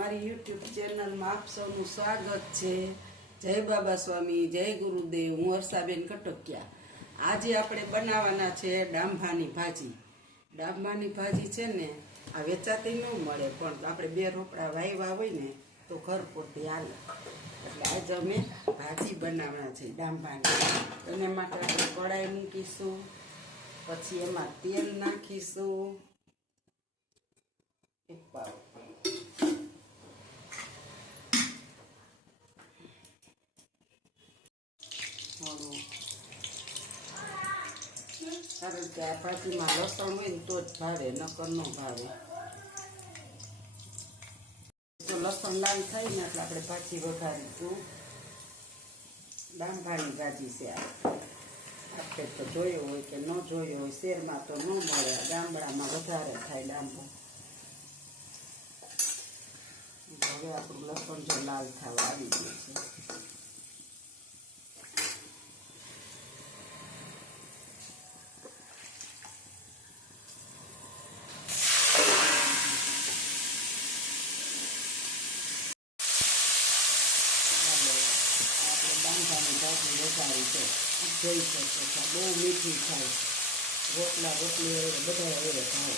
મારી યુટ્યુબ ચેનલમાં આપ સૌનું સ્વાગત છે। જય બાબા સ્વામી, જય ગુરુદેવ। હું હર્ષાબેન કટોકિયા। આજે આપણે બનાવવાના છે ડાંભાની ભાજી। ડાંભાની ભાજી છે ને આ વેચાતી ન મળે, પણ આપણે બે રોપડા વાવ્યા હોય ને તો ઘર પૂરતી હાલે। એટલે આજે અમે ભાજી બનાવવાના છે ડાંભાની। એના માટે આપણે કઢાઈ મૂકીશું, પછી એમાં તેલ નાખીશું એક પાવ, કારણ કે આ ભાજીમાં લસણ હોય ને તો જ ભાવે, નકર ન ભાવે। તો લસણ લાલ થાય ને એટલે આપણે ભાજી વઘારીશું। ડાંભાની ભાજી છે આ, આપણે તો જોયો હોય કે ન જોયો હોય, શહેરમાં તો ન મળે, ગામડામાં વધારે થાય ડાંભો। હવે આપણું લસણ જો લાલ થવા આવી ગયું છે, ડાંભાની ભાજી વઘારી છે, જોઈ શકો છો, બહુ મીઠી થાય, રોટલા રોટલી બધા હવે ભાવે।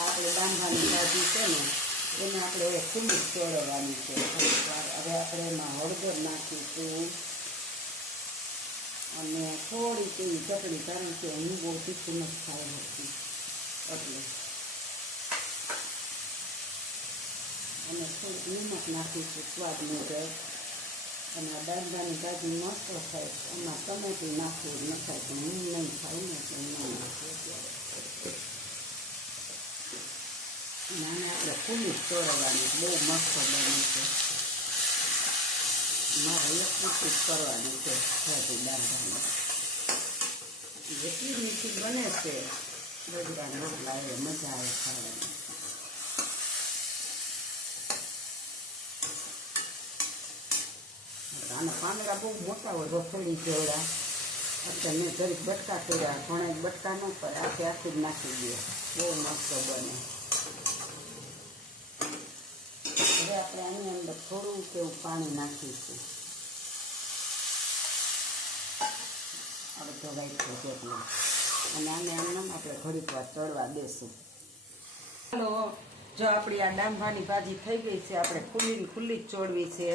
આપણે ડાંભાની ભાજી છે ને એને આપણે હવે ખુલ્લી ચોળવાની છે। હવે આપણે એમાં હળદર નાખીશું અને થોડીક એવી ચટણી, કારણ કે હું બહુ તીખું નથી ખાઈ હતી એટલે, અને થોડીક નિમક નાખીશું સ્વાદ મુજબ। અને આ ડાંભાની ભાજી મસ્ત થાય, એમાં ટમેટી નાખવું નખાય, પણ હું નહીં ખાઉં ને એટલે ન નાખું અત્યારે। અને આને આપણે ખુલ્લી જ ચોળવાની, બહુ મસ્ત બને છે। મારે એક મીઠી જ કરવાની છે ભાજી ડાંભાની, જેટલી મીઠી બને છે બગડા રોટલા એ મજા આવે ખાવાની। આના પાંદડા બહુ મોટા હોય, રસોડી જેવડા, અત્યારે મેં જરીક બટકા કર્યા, ઘણા બટકા ન કરે, આખી આખી જ નાખી દે, બહુ મસ્ત બને। હવે આપણે આની અંદર થોડું કેવું પાણી નાખીશું, અડધો વાટકો જેટલું, અને આને આમ આપણે ઘડીક વાર ચડવા દેશું। ચાલો, જો આપણી આ ડાંભાની ભાજી થઈ ગઈ છે, આપણે ખુલ્લી જ ચોળવી છે,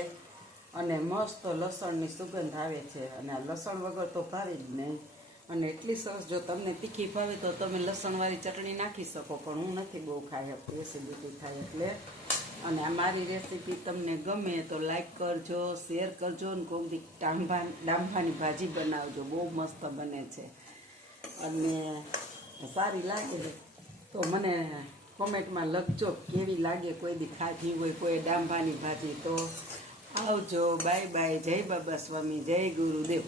અને મસ્ત લસણની સુગંધ આવે છે, અને આ લસણ વગર તો ભાવે જ નહીં। અને એટલી સરસ, જો તમને તીખી ભાવે તો તમે લસણવાળી ચટણી નાખી શકો, પણ હું નથી બહુ ખાઈ શકતી, એસિડિટી થાય એટલે। અને આ મારી રેસીપી તમને ગમે તો લાઈક કરજો, શેર કરજો, અને કોઈક દી ડાંભાની ભાજી બનાવજો, બહુ મસ્ત બને છે। અને સારી લાગે તો મને કોમેન્ટમાં લખજો કેવી લાગે, કોઈ દી ખાધી હોય કોઈ ડાંભાની ભાજી તો। આવજો, બાય બાય, જય બાબા સ્વામી, જય ગુરુદેવ।